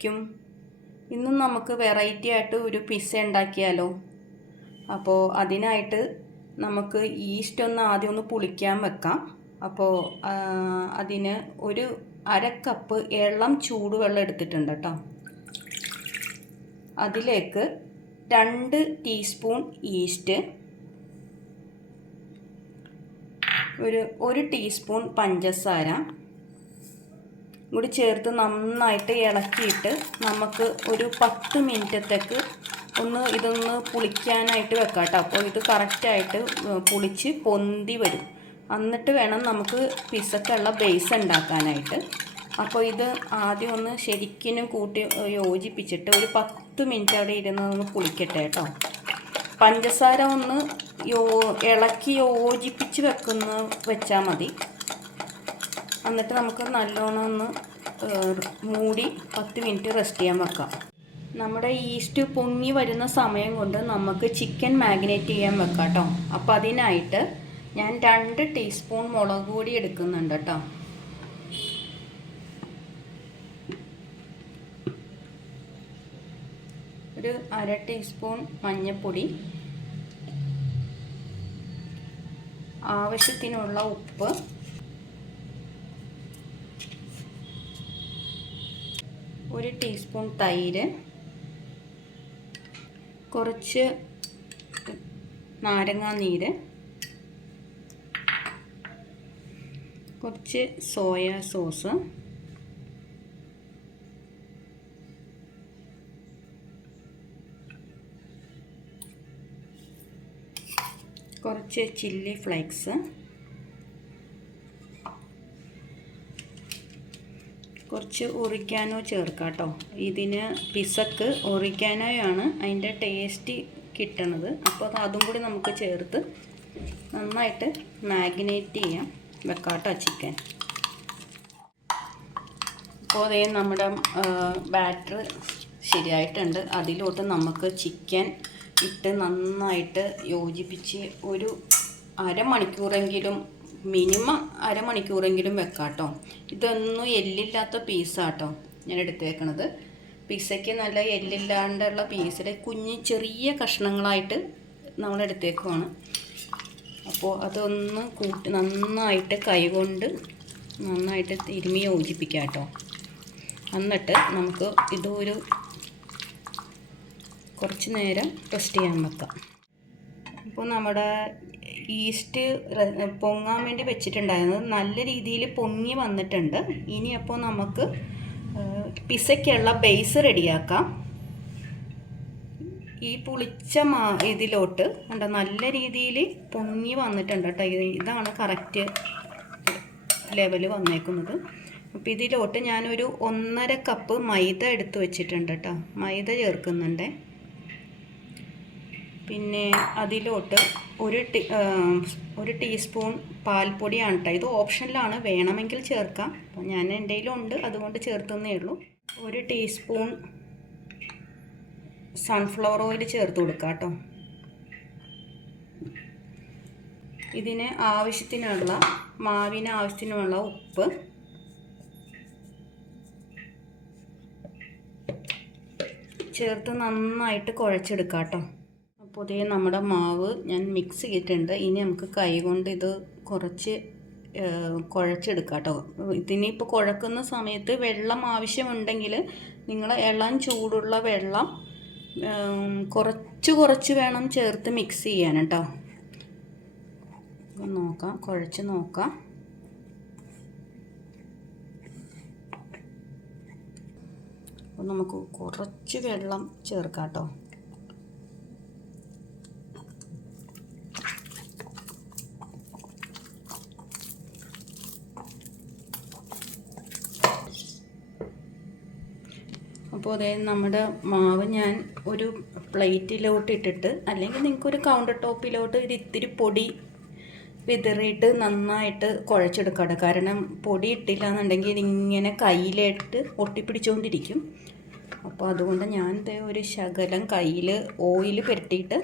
വിചാരിക്കും ഇന്നും നമുക്ക് വെറൈറ്റി ആയിട്ട് ഒരു പിസ്സ ഉണ്ടാക്കിയാലോ? അപ്പോൾ അതിനായിട്ട് നമുക്ക് ഈസ്റ്റ് ഒന്ന് ആദ്യം ഒന്ന് പുളിക്കാൻ വെക്കാം. അപ്പോൾ അതിന് ഒരു അര കപ്പ് ഇളം ചൂടുവെള്ളം എടുത്തിട്ടുണ്ട് കേട്ടോ അതിലേക്ക് രണ്ട് ടീസ്പൂൺ ഈസ്റ്റ് ഒരു ഒരു ടീസ്പൂൺ പഞ്ചസാര കൂടി ചേർത്ത് നന്നായിട്ട് ഇളക്കിയിട്ട് നമുക്ക് ഒരു പത്ത് മിനിറ്റത്തേക്ക് ഒന്ന് ഇതൊന്ന് പുളിക്കാനായിട്ട് വെക്കാം കേട്ടോ അപ്പോൾ ഇത് കറക്റ്റായിട്ട് പുളിച്ച് പൊന്തി വരും. എന്നിട്ട് വേണം നമുക്ക് പിസക്കുള്ള ബേസ് ഉണ്ടാക്കാനായിട്ട്. അപ്പോൾ ഇത് ആദ്യം ഒന്ന് ശരിക്കിനും കൂട്ടി യോജിപ്പിച്ചിട്ട് ഒരു പത്ത് മിനിറ്റ് അവിടെ ഇരുന്ന് ഒന്ന് പുളിക്കട്ടെ കേട്ടോ പഞ്ചസാര ഒന്ന് യോ ഇളക്കി യോജിപ്പിച്ച് വെക്കുന്ന വെച്ചാൽ മതി. എന്നിട്ട് നമുക്ക് നല്ലോണം ഒന്ന് മൂടി പത്ത് മിനിറ്റ് റെസ്റ്റ് ചെയ്യാൻ വെക്കാം. നമ്മുടെ ഈസ്റ്റ് പൊങ്ങി വരുന്ന സമയം കൊണ്ട് നമുക്ക് ചിക്കൻ മാഗ്നേറ്റ് ചെയ്യാൻ വെക്കാം കേട്ടോ അപ്പോൾ അതിനായിട്ട് ഞാൻ രണ്ട് ടീസ്പൂൺ മുളക് പൊടി എടുക്കുന്നുണ്ട് കേട്ടോ ഒരു അര ടീസ്പൂൺ മഞ്ഞൾപ്പൊടി ആവശ്യത്തിനുള്ള ഉപ്പ്. ടീസ്പൂൺ തൈര്. കുറച്ച് നാരങ്ങാ നീര്. കുറച്ച് സോയ സോസ്. കുറച്ച് ചില്ലി ഫ്ലേക്സ്. കുറച്ച് ഒറിക്കാനോ ചേർക്കാം കേട്ടോ ഇതിന് പിസക്ക് ഒറിക്കാനോയാണ് അതിന്റെ ടേസ്റ്റ് കിട്ടണത്. അപ്പോൾ അത് കൂടി നമുക്ക് ചേർത്ത് നന്നായിട്ട് മാഗ്നേറ്റ് ചെയ്യാം. വെക്കാം കേട്ടോ ചിക്കൻ. അപ്പോൾ അതേ നമ്മുടെ ബാറ്റർ ശരിയായിട്ടുണ്ട്. അതിലോട്ട് നമുക്ക് ചിക്കൻ ഇട്ട് നന്നായിട്ട് യോജിപ്പിച്ച് ഒരു അരമണിക്കൂറെങ്കിലും മിനിമം അരമണിക്കൂറെങ്കിലും വെക്കാം കേട്ടോ ഇതൊന്നും എല്ലില്ലാത്ത പീസാട്ടോ ഞാൻ എടുത്തേക്കണത്. പിസയ്ക്ക് നല്ല എല്ലില്ലാണ്ടുള്ള പീസിൽ കുഞ്ഞ് ചെറിയ കഷ്ണങ്ങളായിട്ട് നമ്മൾ എടുത്തേക്കുവാണ്. അപ്പോൾ അതൊന്ന് കൂട്ടി നന്നായിട്ട് കൈകൊണ്ട് നന്നായിട്ട് തിരുമി യോജിപ്പിക്കാം കേട്ടോ എന്നിട്ട് നമുക്ക് ഇതൊരു കുറച്ച് നേരം റെസ്റ്റ് ചെയ്യാൻ വെക്കാം. അപ്പോൾ നമ്മുടെ ഈസ്റ്റ് പൊങ്ങാൻ വേണ്ടി വെച്ചിട്ടുണ്ടായിരുന്നത് നല്ല രീതിയിൽ പൊങ്ങി വന്നിട്ടുണ്ട്. ഇനി അപ്പോൾ നമുക്ക് പിസയ്ക്കുള്ള ബേസ് റെഡിയാക്കാം. ഈ പുളിച്ച മാ ഇതിലോട്ട് കണ്ടോ നല്ല രീതിയിൽ പൊങ്ങി വന്നിട്ടുണ്ട് കേട്ടോ. ഇതാണ് കറക്റ്റ് ലെവൽ വന്നേക്കുന്നത്. അപ്പോൾ ഇതിലോട്ട് ഞാനൊരു ഒന്നര കപ്പ് മൈദ എടുത്ത് വെച്ചിട്ടുണ്ട് കേട്ടോ. മൈദ ചേർക്കുന്നുണ്ട്. പിന്നെ അതിലോട്ട് ഒരു ടീ ഒരു ടീസ്പൂൺ പാൽപ്പൊടിയാണ് കേട്ടോ ഇത് ഓപ്ഷനിലാണ്. വേണമെങ്കിൽ ചേർക്കാം. അപ്പോൾ ഞാൻ എന്റെ ഉണ്ട് അതുകൊണ്ട് ചേർത്തുന്നേ ഉള്ളൂ. ഒരു ടീസ്പൂൺ സൺഫ്ലവർ ഓയിൽ ചേർത്ത് കൊടുക്കാം കേട്ടോ ഇതിന് ആവശ്യത്തിനുള്ള മാവിന് ആവശ്യത്തിനുള്ള ഉപ്പ്. ചേർത്ത് നന്നായിട്ട് കുഴച്ചെടുക്കാം കേട്ടോ അപ്പോൾ നമ്മുടെ മാവ് ഞാൻ മിക്സ് ചെയ്തിട്ടുണ്ട്. ഇനി നമുക്ക് കൈ കൊണ്ട് ഇത് കുറച്ച് കുഴച്ചെടുക്കാം കേട്ടോ ഇതിനിപ്പോൾ കുഴക്കുന്ന സമയത്ത് വെള്ളം ആവശ്യമുണ്ടെങ്കിൽ നിങ്ങൾ ഇളം ചൂടുള്ള വെള്ളം കുറച്ച് കുറച്ച് വേണം ചേർത്ത് മിക്സ് ചെയ്യാൻ കേട്ടോ നോക്കാം കുഴച്ച് നോക്കാം. അപ്പോൾ നമുക്ക് കുറച്ച് വെള്ളം ചേർക്കാം കേട്ടോ അപ്പോൾ അതേ നമ്മുടെ മാവ് ഞാൻ ഒരു പ്ലേറ്റിലോട്ട് ഇട്ടിട്ട് അല്ലെങ്കിൽ നിങ്ങൾക്ക് ഒരു കൗണ്ടർ ടോപ്പിലോട്ട് ഒരു ഇത്തിരി പൊടി വിതറിയിട്ട് നന്നായിട്ട് കുഴച്ചെടുക്കാം കാരണം പൊടി ഇട്ടില്ല എന്നുണ്ടെങ്കിൽ ഇതിങ്ങനെ കയ്യിലിട്ട് ഒട്ടിപ്പിടിച്ചുകൊണ്ടിരിക്കും അപ്പോൾ അതുകൊണ്ട് ഞാൻ ഒരു ശകലം കയ്യിൽ ഓയിൽ പുരട്ടിയിട്ട്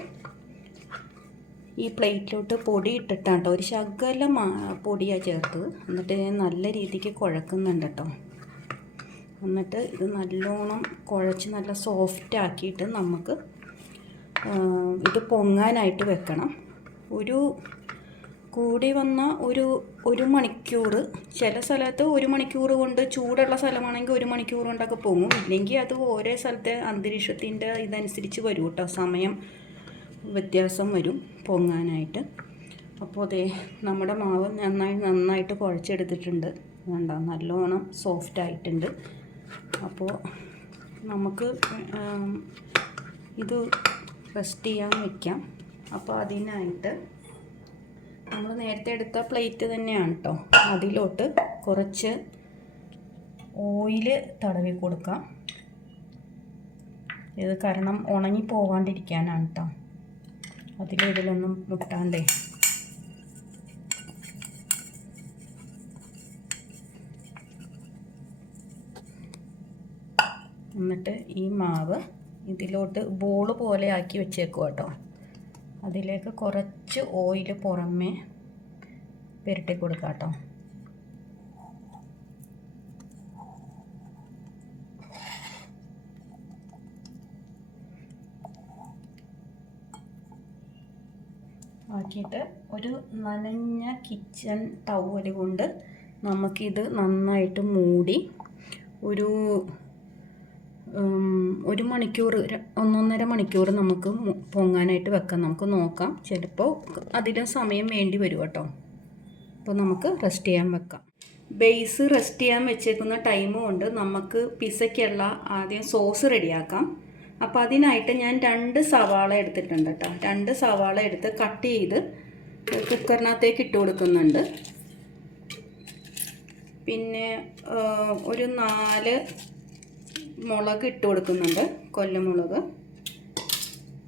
ഈ പ്ലേറ്റിലോട്ട് പൊടി ഇട്ടിട്ടാണ് കേട്ടോ ഒരു ശകലം പൊടിയാണ് ചേർത്തത്. എന്നിട്ട് ഞാൻ നല്ല രീതിക്ക് കുഴക്കുന്നുണ്ട് കേട്ടോ. എന്നിട്ട് ഇത് നല്ലോണം കുഴച്ച് നല്ല സോഫ്റ്റ് ആക്കിയിട്ട് നമുക്ക് ഇത് പൊങ്ങാനായിട്ട് വെക്കണം. ഒരു കൂടി വന്ന ഒരു ഒരു മണിക്കൂർ ചില സ്ഥലത്ത് ഒരു മണിക്കൂർ കൊണ്ട് ചൂടുള്ള സ്ഥലമാണെങ്കിൽ ഒരു മണിക്കൂർ കൊണ്ടൊക്കെ പൊങ്ങും. ഇല്ലെങ്കിൽ അത് ഓരോ സ്ഥലത്തെ അന്തരീക്ഷത്തിന്റെ ഇതനുസരിച്ച് വരും കേട്ടോ. സമയം വ്യത്യാസം വരും പൊങ്ങാനായിട്ട്. അപ്പോൾ അതെ നമ്മുടെ മാവ് നന്നായി നന്നായിട്ട് കുഴച്ചെടുത്തിട്ടുണ്ട്. വേണ്ട നല്ലോണം സോഫ്റ്റ് ആയിട്ടുണ്ട്. അപ്പോൾ നമുക്ക് ഇത് റെസ്റ്റ് ചെയ്യാൻ വയ്ക്കാം അപ്പോൾ അതിനായിട്ട് നമ്മൾ നേരത്തെ എടുത്ത പ്ലേറ്റ് തന്നെയാണ് കേട്ടോ അതിലോട്ട് കുറച്ച് ഓയിൽ തടവി കൊടുക്കാം. ഇത് കാരണം ഉണങ്ങി പോകാണ്ടിരിക്കാനാണ് കേട്ടോ അതിലിതിലൊന്നും മുട്ടാണ്ടേ എന്നിട്ട് ഈ മാവ് ഇതിലോട്ട് ബോൾ പോലെ ആക്കി വെച്ചേക്കുക കേട്ടോ. അതിലേക്ക് കുറച്ച് ഓയിൽ പുറമേ പുരട്ടി കൊടുക്കാം കേട്ടോ. ആക്കിയിട്ട് ഒരു നനഞ്ഞ കിച്ചൺ ടവൽ കൊണ്ട് നമുക്കിത് നന്നായിട്ട് മൂടി ഒരു ഒരു മണിക്കൂർ ഒന്നൊന്നര മണിക്കൂർ നമുക്ക് പൊങ്ങാനായിട്ട് വെക്കാം. നമുക്ക് നോക്കാം. ചിലപ്പോൾ അതിലും സമയം വേണ്ടി വരും കേട്ടോ. അപ്പോൾ നമുക്ക് റെസ്റ്റ് ചെയ്യാൻ വെക്കാം. ബേസ് റെസ്റ്റ് ചെയ്യാൻ വെച്ചേക്കുന്ന ടൈം കൊണ്ട് നമുക്ക് പിസയ്ക്കുള്ള ആദ്യം സോസ് റെഡിയാക്കാം. അപ്പോൾ അതിനായിട്ട് ഞാൻ രണ്ട് സവാള എടുത്തിട്ടുണ്ട് കേട്ടോ. രണ്ട് സവാള എടുത്ത് കട്ട് ചെയ്ത് കുക്കറിനകത്തേക്ക് ഇട്ട് കൊടുക്കുന്നുണ്ട്. പിന്നെ ഒരു നാല് മുളക് ഇട്ട് കൊടുക്കുന്നുണ്ട് കൊല്ലമുളക്.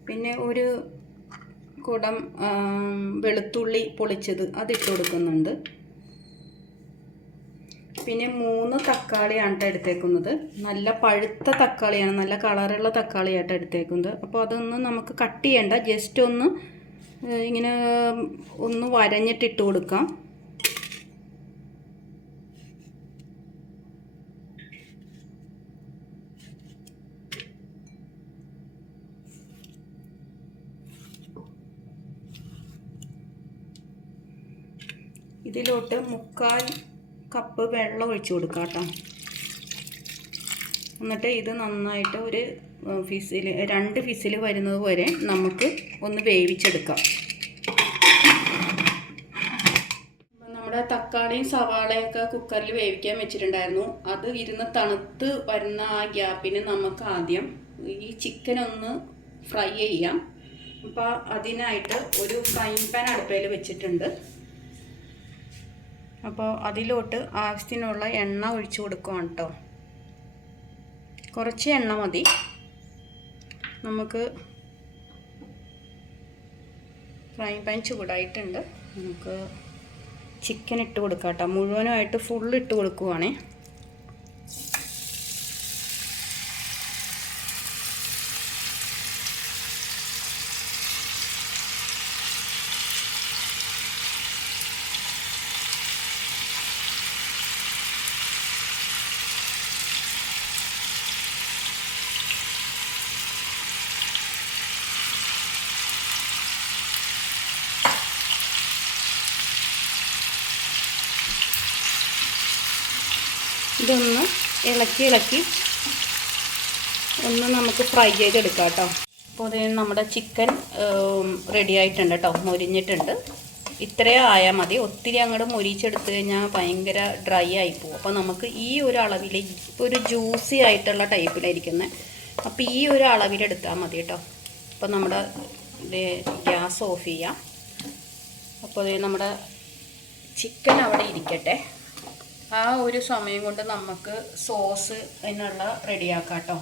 പിന്നെ ഒരു കുടം വെളുത്തുള്ളി പൊളിച്ചത് അതിട്ട് കൊടുക്കുന്നുണ്ട്. പിന്നെ മൂന്ന് തക്കാളിയാണ് എടുത്തേക്കുന്നത്. നല്ല പഴുത്ത തക്കാളിയാണ് നല്ല കളറുള്ള തക്കാളിയായിട്ട് എടുത്തേക്കുന്നത്. അപ്പോൾ അതൊന്ന് നമുക്ക് കട്ട് ചെയ്യേണ്ട ജസ്റ്റ് ഒന്ന് ഇങ്ങനെ ഒന്ന് വരഞ്ഞിട്ടിട്ട് കൊടുക്കാം. ഇതിലോട്ട് മുക്കാൽ കപ്പ് വെള്ളം ഒഴിച്ചു കൊടുക്കാം കേട്ടോ. എന്നിട്ട് ഇത് നന്നായിട്ട് ഒരു ഫിസിൽ രണ്ട് ഫിസിൽ വരുന്നത് വരെ നമുക്ക് ഒന്ന് വേവിച്ചെടുക്കാം. നമ്മുടെ തക്കാളിയും സവാളയൊക്കെ കുക്കറിൽ വേവിക്കാൻ വെച്ചിട്ടുണ്ടായിരുന്നു. അത് ഇരുന്ന് തണുത്ത് വരുന്ന ആ ഗ്യാപ്പിന് നമുക്ക് ആദ്യം ഈ ചിക്കൻ ഒന്ന് ഫ്രൈ ചെയ്യാം. അപ്പോൾ അതിനായിട്ട് ഒരു ഫ്രൈ പാൻ അടുപ്പയിൽ വെച്ചിട്ടുണ്ട്. അപ്പോൾ അതിലോട്ട് ആവശ്യത്തിനുള്ള എണ്ണ ഒഴിച്ചു കൊടുക്കുകയാണ് കേട്ടോ കുറച്ച് എണ്ണ മതി. നമുക്ക് ഫ്രൈ പാൻ ചൂടായിട്ടുണ്ട്. നമുക്ക് ചിക്കൻ ഇട്ട് കൊടുക്കാം കേട്ടോ മുഴുവനായിട്ട് ഫുൾ ഇട്ട് കൊടുക്കുവാണേ ഇതൊന്ന് ഇളക്കി ഇളക്കി ഒന്ന് നമുക്ക് ഫ്രൈ ചെയ്തെടുക്കാം കേട്ടോ. അപ്പോൾ അതിന് നമ്മുടെ ചിക്കൻ റെഡി ആയിട്ടുണ്ട് കേട്ടോ. മൊരിഞ്ഞിട്ടുണ്ട്. ഇത്രയും ആയാൽ മതി. ഒത്തിരി അങ്ങോട്ട് മൊരിച്ചെടുത്ത് കഴിഞ്ഞാൽ ഭയങ്കര ഡ്രൈ ആയി പോകും അപ്പോൾ നമുക്ക് ഈ ഒരു അളവിൽ ഇപ്പോൾ ഒരു ജ്യൂസി ആയിട്ടുള്ള ടൈപ്പിലായിരിക്കുന്നത് അപ്പോൾ ഈ ഒരു അളവിലെടുത്താൽ മതി കേട്ടോ. അപ്പോൾ നമ്മുടെ ഗ്യാസ് ഓഫ് ചെയ്യാം. അപ്പോൾ നമ്മുടെ ചിക്കൻ അവിടെ ഇരിക്കട്ടെ. ആ ഒരു സമയം കൊണ്ട് നമുക്ക് സോസ് എന്നുള്ള റെഡിയാക്കാം കേട്ടോ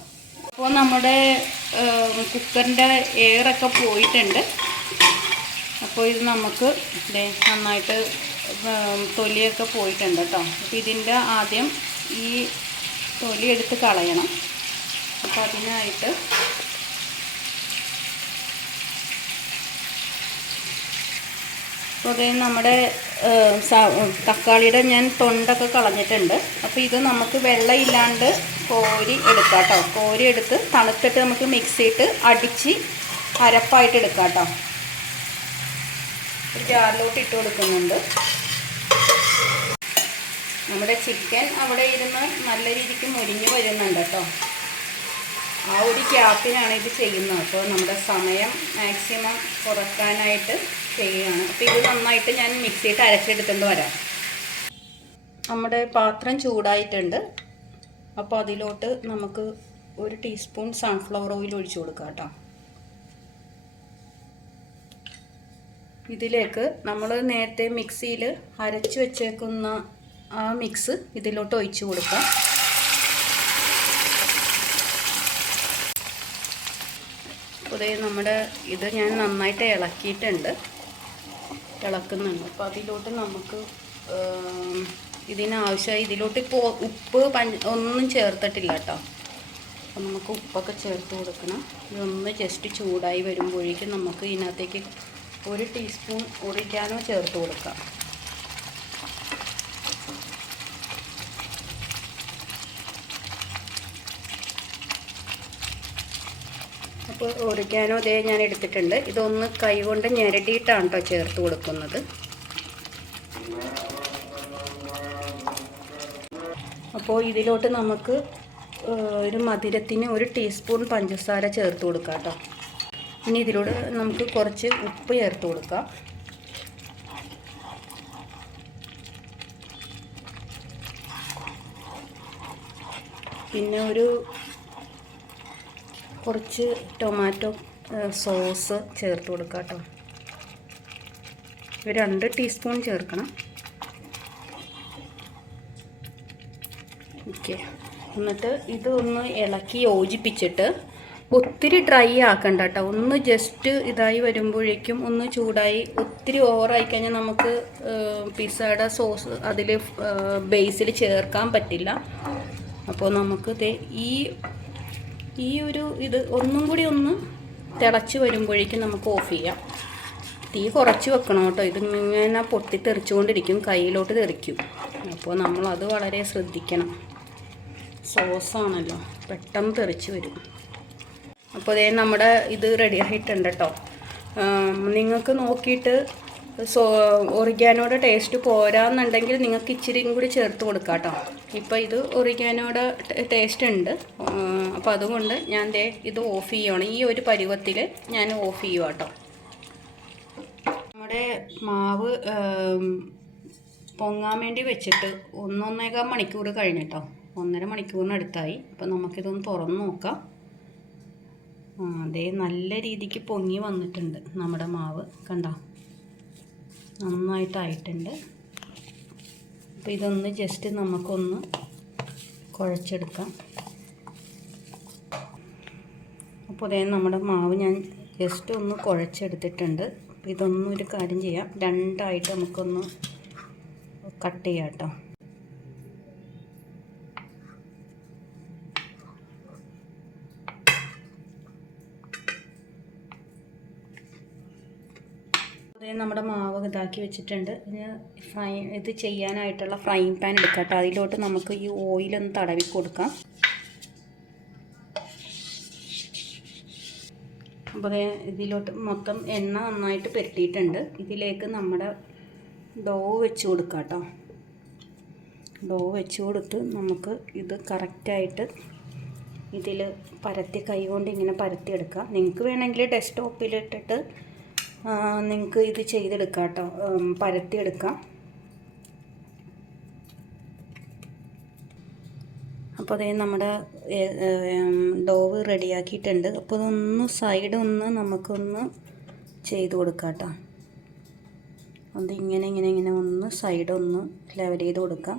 അപ്പോൾ നമ്മുടെ കുക്കറിന്റെ എയറൊക്കെ പോയിട്ടുണ്ട്. അപ്പോൾ ഇത് നമുക്ക് നന്നായിട്ട് തൊലിയൊക്കെ പോയിട്ടുണ്ട് കേട്ടോ. അപ്പോൾ ഇതിന്റെ ആദ്യം ഈ തൊലി എടുത്ത് കളയണം. അപ്പോൾ അതിനായിട്ട് അപ്പോൾ നമ്മുടെ തക്കാളിയുടെ ഞാൻ തൊണ്ടൊക്കെ കളഞ്ഞിട്ടുണ്ട്. അപ്പോൾ ഇത് നമുക്ക് വെള്ളം ഇല്ലാണ്ട് കോരി എടുക്കാം കേട്ടോ കോരി എടുത്ത് തണുത്തിട്ട് നമുക്ക് മിക്സിയിട്ട് അടിച്ച് അരപ്പായിട്ട് എടുക്കാം കേട്ടോ ഒരു ജാറിലോട്ട് ഇട്ട് കൊടുക്കുന്നുണ്ട്. നമ്മുടെ ചിക്കൻ അവിടെ ഇരുന്ന് നല്ല രീതിക്ക് മുരിഞ്ഞ് വരുന്നുണ്ട് കേട്ടോ. ആ ഒരു ഗ്യാപ്പിനാണ് ഇത് ചെയ്യുന്നത്. അപ്പോൾ നമ്മുടെ സമയം മാക്സിമം കുറക്കാനായിട്ട് ചെയ്യുകയാണ് അപ്പോൾ ഇത് നന്നായിട്ട് ഞാൻ മിക്സിയിട്ട് അരച്ചെടുത്തുകൊണ്ട് വരാം. നമ്മുടെ പാത്രം ചൂടായിട്ടുണ്ട്. അപ്പോൾ അതിലോട്ട് നമുക്ക് ഒരു ടീസ്പൂൺ സൺഫ്ലവർ ഓയിൽ ഒഴിച്ചു കൊടുക്കാം കേട്ടോ. ഇതിലേക്ക് നമ്മൾ നേരത്തെ മിക്സിയിൽ അരച്ച് വെച്ചേക്കുന്ന ആ മിക്സ് ഇതിലോട്ട് ഒഴിച്ചു കൊടുക്കാം. അതേ നമ്മുടെ ഇത് ഞാൻ നന്നായിട്ട് ഇളക്കിയിട്ടുണ്ട്. ഇളക്കുന്നുണ്ട്. അപ്പോൾ അതിലോട്ട് നമുക്ക് ഇതിനാവശ്യമായി ഇതിലോട്ട് ഇപ്പോൾ ഉപ്പ് പഞ്ച ഒന്നും ചേർത്തിട്ടില്ല കേട്ടോ അപ്പോൾ നമുക്ക് ഉപ്പൊക്കെ ചേർത്ത് കൊടുക്കണം. ഇതൊന്ന് ജസ്റ്റ് ചൂടായി വരുമ്പോഴേക്കും നമുക്ക് ഇതിനകത്തേക്ക് ഒരു ടീസ്പൂൺ ഒറിക്കാനോ ചേർത്ത് കൊടുക്കാം. അപ്പോൾ ഇതേ ഞാൻ എടുത്തിട്ടുണ്ട്. ഇതൊന്ന് കൈകൊണ്ട് ഞെരടിയിട്ടാണ് കേട്ടോ ചേർത്ത് കൊടുക്കുന്നത്. അപ്പോൾ ഇതിലോട്ട് നമുക്ക് ഒരു മധുരത്തിന് ഒരു ടീസ്പൂൺ പഞ്ചസാര ചേർത്ത് കൊടുക്കാം കേട്ടോ ഇനി ഇതിലൂടെ നമുക്ക് കുറച്ച് ഉപ്പ് ചേർത്ത് കൊടുക്കാം. പിന്നെ ഒരു കുറച്ച് ടൊമാറ്റോ സോസ് ചേർത്ത് കൊടുക്കാം കേട്ടോ. രണ്ട് ടീസ്പൂൺ ചേർക്കണം. ഓക്കെ. എന്നിട്ട് ഇത് ഒന്ന് ഇളക്കി യോജിപ്പിച്ചിട്ട് ഒത്തിരി ഡ്രൈ ആക്കണ്ട കേട്ടോ. ഒന്ന് ജസ്റ്റ് ഇതായി വരുമ്പോഴേക്കും ഒന്ന് ചൂടായി ഒത്തിരി ഓവറായി കഴിഞ്ഞാൽ നമുക്ക് പിസ്സയുടെ സോസ് അതിൽ ബേസിൽ ചേർക്കാൻ പറ്റില്ല. അപ്പോൾ നമുക്ക് ഈ ഈ ഒരു ഇത് ഒന്നും കൂടി ഒന്ന് തിളച്ച് വരുമ്പോഴേക്കും നമുക്ക് ഓഫ് ചെയ്യാം. തീ കുറച്ച് വെക്കണം കേട്ടോ. ഇതിങ്ങനെ പൊട്ടി തെറിച്ചുകൊണ്ടിരിക്കും. കയ്യിലോട്ട് തെറിക്കും. അപ്പോൾ നമ്മൾ അത് വളരെ ശ്രദ്ധിക്കണം. സോസാണല്ലോ. പെട്ടെന്ന് തെറിച്ച് വരും. അപ്പോൾ അതേ നമ്മുടെ ഇത് റെഡി ആയിട്ടുണ്ട് കേട്ടോ. നിങ്ങൾക്ക് നോക്കിയിട്ട് സോ ഒറിഗാനോട് ടേസ്റ്റ് പോരാന്നുണ്ടെങ്കിൽ നിങ്ങൾക്ക് ഇച്ചിരിയും കൂടി ചേർത്ത് കൊടുക്കാം കേട്ടോ ഇപ്പോൾ ഇത് ഒറിഗാനോടെ ടേസ്റ്റ് ഉണ്ട്. അപ്പോൾ അതുകൊണ്ട് ഞാൻ ദേ ഇത് ഓഫ് ചെയ്യുവാണ് ഈ ഒരു പരുവത്തിൽ ഞാൻ ഓഫ് ചെയ്യുക കേട്ടോ നമ്മുടെ മാവ് പൊങ്ങാൻ വേണ്ടി വെച്ചിട്ട് ഒന്നൊന്നേകാൽ മണിക്കൂർ കഴിഞ്ഞിട്ടോ. ഒന്നര മണിക്കൂറിനടുത്തായി. അപ്പം നമുക്കിതൊന്ന് തുറന്ന് നോക്കാം. അതേ നല്ല രീതിക്ക് പൊങ്ങി വന്നിട്ടുണ്ട് നമ്മുടെ മാവ്. കണ്ടോ? നന്നായിട്ടായിട്ടുണ്ട്. അപ്പോൾ ഇതൊന്ന് ജസ്റ്റ് നമുക്കൊന്ന് കുഴച്ചെടുക്കാം. അപ്പോൾ അതേ നമ്മുടെ മാവ് ഞാൻ ജസ്റ്റ് ഒന്ന് കുഴച്ചെടുത്തിട്ടുണ്ട്. അപ്പോൾ ഇതൊന്നും ഒരു കാര്യം ചെയ്യാം. രണ്ടായിട്ട് നമുക്കൊന്ന് കട്ട് ചെയ്യാം കേട്ടോ. അതേ നമ്മുടെ മാവ് ഇതാക്കി വെച്ചിട്ടുണ്ട്. ഇനി ഫ്രൈ ഇത് ചെയ്യാനായിട്ടുള്ള ഫ്രൈങ് പാൻ എടുക്കാം കേട്ടോ അതിലോട്ട് നമുക്ക് ഈ ഓയിലൊന്ന് തടവി കൊടുക്കാം. അപ്പോൾ ഇതിലോട്ട് മൊത്തം എണ്ണ നന്നായിട്ട് പെരട്ടിയിട്ടുണ്ട്. ഇതിലേക്ക് നമ്മുടെ ഡോ വെച്ച് കൊടുക്കാം കേട്ടോ ഡോ വെച്ച് കൊടുത്ത് നമുക്ക് ഇത് കറക്റ്റായിട്ട് ഇതിൽ പരത്തി കൈ കൊണ്ട് ഇങ്ങനെ പരത്തിയെടുക്കാം. നിങ്ങൾക്ക് വേണമെങ്കിൽ ഡെസ്ക്ടോപ്പിലിട്ടിട്ട് നിങ്ങൾക്ക് ഇത് ചെയ്തെടുക്കാം കേട്ടോ പരത്തിയെടുക്കാം. അപ്പോൾ അതേ നമ്മുടെ ഡോവ് റെഡിയാക്കിയിട്ടുണ്ട്. അപ്പോൾ ഇതൊന്ന് സൈഡ് ഒന്ന് നമുക്കൊന്ന് ചെയ്ത് കൊടുക്കാം കേട്ടോ ഇങ്ങനെ ഇങ്ങനെ ഇങ്ങനെ ഒന്ന് സൈഡ് ഒന്ന് ലെവൽ ചെയ്ത് കൊടുക്കാം.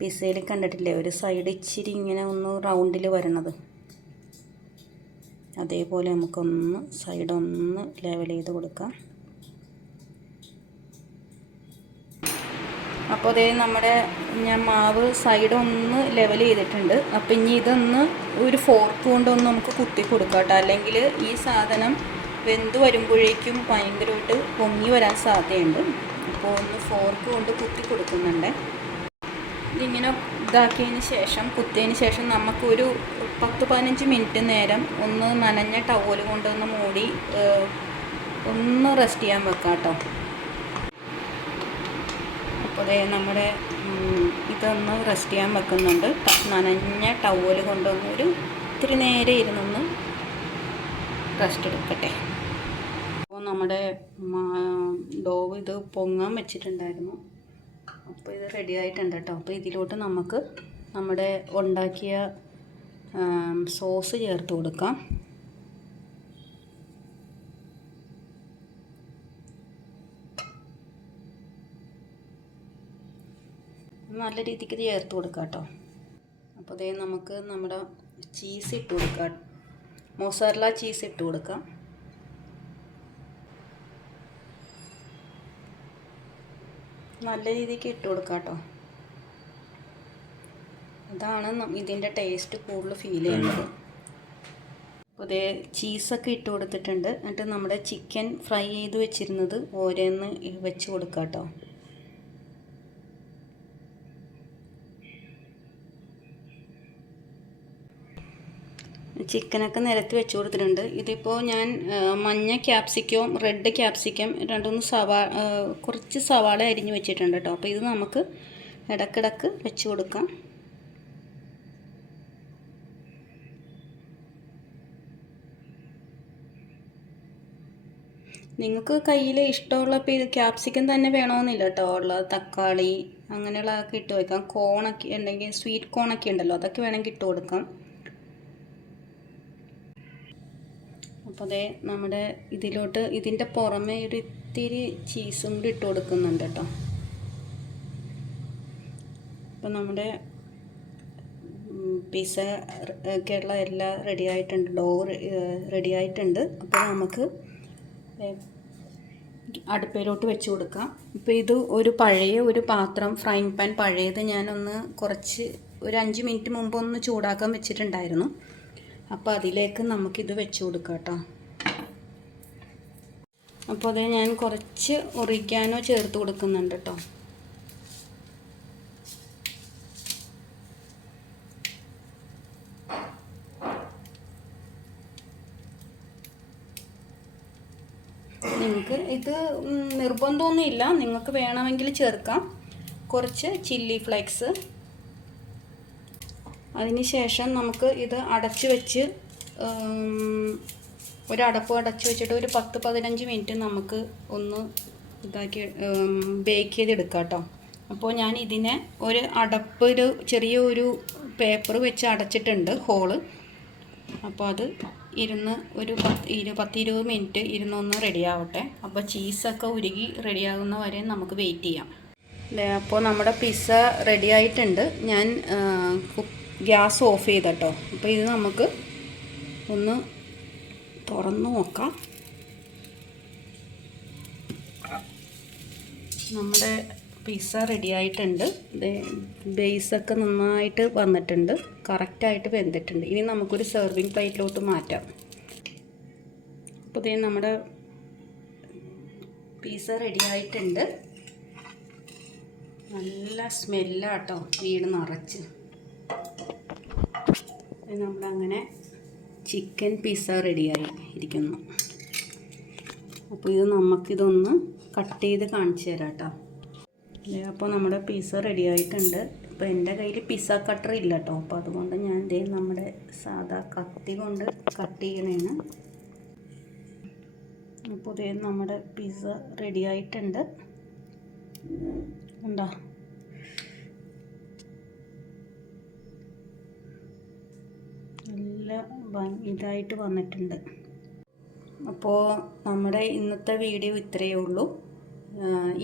പിസയിൽ കണ്ടിട്ടില്ലേ? ഒരു സൈഡ് ഇച്ചിരി ഇങ്ങനെ ഒന്ന് റൗണ്ടിൽ വരണത്. അതേപോലെ നമുക്കൊന്ന് സൈഡ് ഒന്ന് ലെവൽ ചെയ്ത് കൊടുക്കാം. അപ്പോൾ അതേ നമ്മുടെ ഞാൻ മാവ് സൈഡ് ഒന്ന് ലെവൽ ചെയ്തിട്ടുണ്ട്. അപ്പം ഇനി ഇതൊന്ന് ഒരു ഫോർക്ക് കൊണ്ടൊന്ന് നമുക്ക് കുത്തി കൊടുക്കാം കേട്ടോ. അല്ലെങ്കിൽ ഈ സാധനം വെന്ത് വരുമ്പോഴേക്കും ഭയങ്കരമായിട്ട് പൊങ്ങി വരാൻ സാധ്യതയുണ്ട്. അപ്പോൾ ഒന്ന് ഫോർക്ക് കൊണ്ട് കുത്തി കൊടുക്കുന്നുണ്ട്. ഇതിങ്ങനെ ഇതാക്കിയതിന് ശേഷം കുത്തിയതിന് ശേഷം നമുക്കൊരു പത്ത് പതിനഞ്ച് മിനിറ്റ് നേരം ഒന്ന് നനഞ്ഞ ടവൽ കൊണ്ടൊന്ന് മൂടി ഒന്ന് റെസ്റ്റ് ചെയ്യാൻ വെക്കാം കേട്ടോ അപ്പോൾ നമ്മുടെ ഇതൊന്ന് റെസ്റ്റ് ചെയ്യാൻ വെക്കുന്നുണ്ട്. നനഞ്ഞ ടവൽ കൊണ്ടൊന്ന് ഒരു ഇത്തിരി നേരെ ഇരുന്നൊന്ന് റെസ്റ്റ് എടുക്കട്ടെ. അപ്പോൾ നമ്മുടെ ഡോവ് ഇത് പൊങ്ങാൻ വെച്ചിട്ടുണ്ടായിരുന്നു. അപ്പോൾ ഇത് റെഡി ആയിട്ടുണ്ട് കേട്ടോ അപ്പോൾ ഇതിലോട്ട് നമുക്ക് നമ്മുടെ ഉണ്ടാക്കിയ സോസ് ചേർത്ത് കൊടുക്കാം. നല്ല രീതിക്ക് ചേർത്ത് കൊടുക്കാം കേട്ടോ അപ്പോൾ അതേ നമുക്ക് നമ്മുടെ ചീസ് ഇട്ട് കൊടുക്കാം. മൊസറല ചീസ് ഇട്ട് കൊടുക്കാം. നല്ല രീതിക്ക് ഇട്ട് കൊടുക്കാം കേട്ടോ അതാണ് ഇതിന്റെ ടേസ്റ്റ് കൂടുതൽ ഫീൽ ചെയ്യുന്നത്. അപ്പോൾ ഇതേ ചീസൊക്കെ ഇട്ട് കൊടുത്തിട്ടുണ്ട്. എന്നിട്ട് നമ്മുടെ ചിക്കൻ ഫ്രൈ ചെയ്ത് വെച്ചിരുന്നത് ഓരോന്ന് വെച്ച് കൊടുക്കാം കേട്ടോ ചിക്കനൊക്കെ നിരത്തി വെച്ച് കൊടുത്തിട്ടുണ്ട്. ഇതിപ്പോൾ ഞാൻ മഞ്ഞ ക്യാപ്സിക്കവും റെഡ് ക്യാപ്സിക്കം രണ്ടുമൂന്ന് സവാ കുറച്ച് സവാള അരിഞ്ഞ് വെച്ചിട്ടുണ്ട് കേട്ടോ അപ്പോൾ ഇത് നമുക്ക് ഇടക്കിടക്ക് വെച്ച് കൊടുക്കാം. നിങ്ങൾക്ക് കയ്യിൽ ഇഷ്ടമുള്ള ഇപ്പോൾ ഇത് ക്യാപ്സിക്കം തന്നെ വേണമെന്നില്ല കേട്ടോ ഉള്ള തക്കാളി അങ്ങനെയുള്ളതൊക്കെ ഇട്ട് വയ്ക്കാം കോണൊക്കെ ഉണ്ടെങ്കിൽ സ്വീറ്റ് കോണൊക്കെ ഉണ്ടല്ലോ അതൊക്കെ വേണമെങ്കിൽ ഇട്ട് കൊടുക്കാം. അപ്പോൾ അതേ നമ്മുടെ ഇതിലോട്ട് ഇതിന്റെ പുറമേ ഒരു ഇത്തിരി ചീസും കൂടി ഇട്ട് കൊടുക്കുന്നുണ്ട് കേട്ടോ. അപ്പോൾ നമ്മുടെ പിസ ഒക്കെയുള്ള എല്ലാം റെഡി ആയിട്ടുണ്ട് ഡോ റെഡി ആയിട്ടുണ്ട്. അപ്പോൾ നമുക്ക് അടുപ്പയിലോട്ട് വെച്ച് കൊടുക്കാം. ഇപ്പോൾ ഇത് ഒരു പഴയ ഒരു പാത്രം ഫ്രൈങ് പാൻ പഴയത് ഞാനൊന്ന് കുറച്ച് ഒരു അഞ്ച് മിനിറ്റ് മുമ്പ് ഒന്ന് ചൂടാക്കാൻ വെച്ചിട്ടുണ്ടായിരുന്നു. അപ്പോൾ അതിലേക്ക് നമുക്കിത് വെച്ച് കൊടുക്കാം കേട്ടോ അപ്പോൾ അതിൽ ഞാൻ കുറച്ച് ഒറിക്കാനോ ചേർത്ത് കൊടുക്കുന്നുണ്ട് കേട്ടോ നിങ്ങൾക്ക് ഇത് നിർബന്ധമൊന്നുമില്ല. നിങ്ങൾക്ക് വേണമെങ്കിൽ ചേർക്കാം. കുറച്ച് ചില്ലി ഫ്ലേക്സ് അതിന് ശേഷം നമുക്ക് ഇത് അടച്ച് വെച്ച് ഒരു അടപ്പ് അടച്ച് വെച്ചിട്ട് ഒരു പത്ത് പതിനഞ്ച് മിനിറ്റ് നമുക്ക് ഒന്ന് ഇതാക്കി ബേക്ക് ചെയ്തെടുക്കാം കേട്ടോ. അപ്പോൾ ഞാൻ ഇതിനെ ഒരു അടപ്പ് ഒരു ചെറിയ ഒരു പേപ്പർ വെച്ച് അടച്ചിട്ടുണ്ട് ഹോൾ അപ്പോൾ അത് ഇരുന്ന് ഒരു പത്ത് ഇരു പത്ത് ഇരുപത് മിനിറ്റ് ഇരുന്നൊന്ന് റെഡി ആവട്ടെ. അപ്പോൾ ചീസൊക്കെ ഉരുകി റെഡിയാകുന്ന വരെ നമുക്ക് വെയിറ്റ് ചെയ്യാം. അപ്പോൾ നമ്മുടെ പിസ്സ റെഡി ആയിട്ടുണ്ട്. ഞാൻ ആ, കു- ഗ്യാസ് ഓഫ് ചെയ്തട്ടോ. അപ്പോൾ ഇത് നമുക്ക് ഒന്ന് തുറന്ന് നോക്കാം. നമ്മുടെ പിസ്സ റെഡി ആയിട്ടുണ്ട്. ബേസൊക്കെ നന്നായിട്ട് വന്നിട്ടുണ്ട്. കറക്റ്റായിട്ട് വെന്തിട്ടുണ്ട്. ഇനി നമുക്കൊരു സെർവിങ് പ്ലേറ്റിലോട്ട് മാറ്റാം. അപ്പോൾ ഇതേ നമ്മുടെ പിസ്സ റെഡി ആയിട്ടുണ്ട്. നല്ല സ്മെല്ലാട്ടോ വീട് നിറച്ച്. നമ്മളങ്ങനെ ചിക്കൻ പിസ്സ റെഡിയായി ഇരിക്കുന്നു. അപ്പോൾ ഇത് നമുക്കിതൊന്ന് കട്ട് ചെയ്ത് കാണിച്ചു തരാം കേട്ടോ അപ്പോൾ നമ്മുടെ പിസ്സ റെഡി ആയിട്ടുണ്ട്. ഇപ്പോൾ എന്റെ കയ്യിൽ പിസ്സ കട്ടർ ഇല്ല കേട്ടോ അപ്പോൾ അതുകൊണ്ട് ഞാൻ ദേ നമ്മുടെ സാധാ കത്തി കൊണ്ട് കട്ട് ചെയ്യണേണ്. അപ്പോൾ ദേ നമ്മുടെ പിസ്സ റെഡി ആയിട്ടുണ്ട്. ഉണ്ടോ? നല്ല ഇതായിട്ട് വന്നിട്ടുണ്ട്. അപ്പോൾ നമ്മുടെ ഇന്നത്തെ വീഡിയോ ഇത്രയേ ഉള്ളൂ.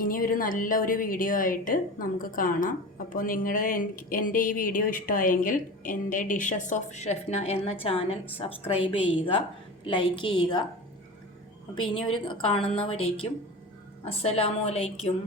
ഇനി ഒരു നല്ല ഒരു വീഡിയോ ആയിട്ട് നമുക്ക് കാണാം. അപ്പോൾ നിങ്ങളുടെ എന്റെ ഈ വീഡിയോ ഇഷ്ടമായെങ്കിൽ എന്റെ ഡിഷസ് ഓഫ് ഷെഫ്ന എന്ന ചാനൽ സബ്സ്ക്രൈബ് ചെയ്യുക ലൈക്ക് ചെയ്യുക. അപ്പോൾ ഇനി ഒരു കാണുന്നവരേക്കും അസ്സലാമു അലൈക്കും.